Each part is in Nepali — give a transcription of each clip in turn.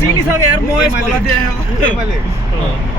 चिनिसक्यो यार महेश खोला त्यहाँ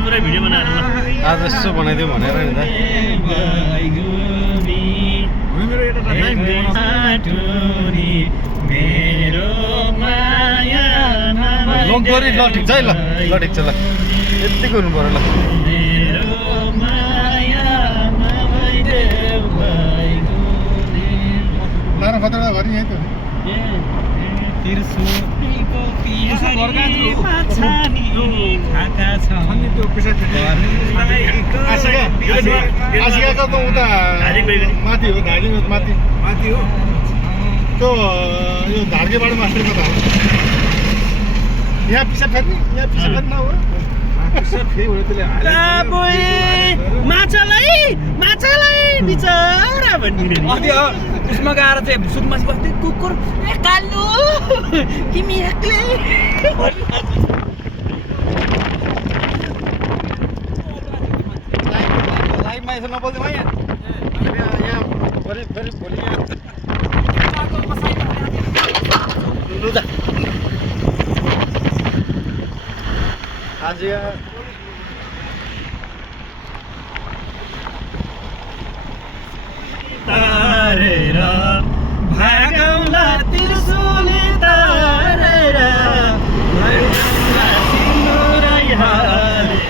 पुरै भिडियो बनाएर ल आज यसो बनाइदिउँ भनेर नि त लोकगोरी ल ठिक छ है ल ठिक छ ल यति गर्नु पर्यो ल लानु खतरा भरि यही त आसिकाको त उता माथि हो धार्जिङ माथि हो त्यो यो धार्गेबाट मास्टर कता हो यहाँ पिसा फेर्ने हो माछालाई बिचरा भन्ने उसमा गएर चाहिँ सुत्मासी बस्दै कुकुर काल्नु तिमी एक्लै लाइभमा यसो नबोल्दिउँ है यहाँ फेरि भोलि आज तारेर भागौला त्रिशूली तारेर भागौला सिन्दुरै हाले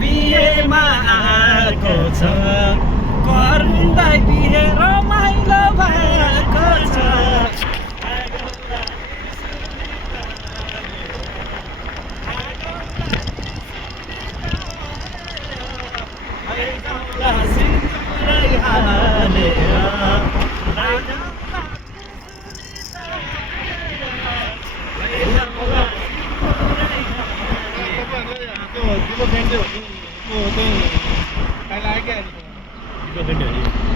बिहेमा आएको छ गर्दै बिहे रमाइलो भएको छ सिन्दुरै हालेर दिलो फ्यान चाहिँ हो कि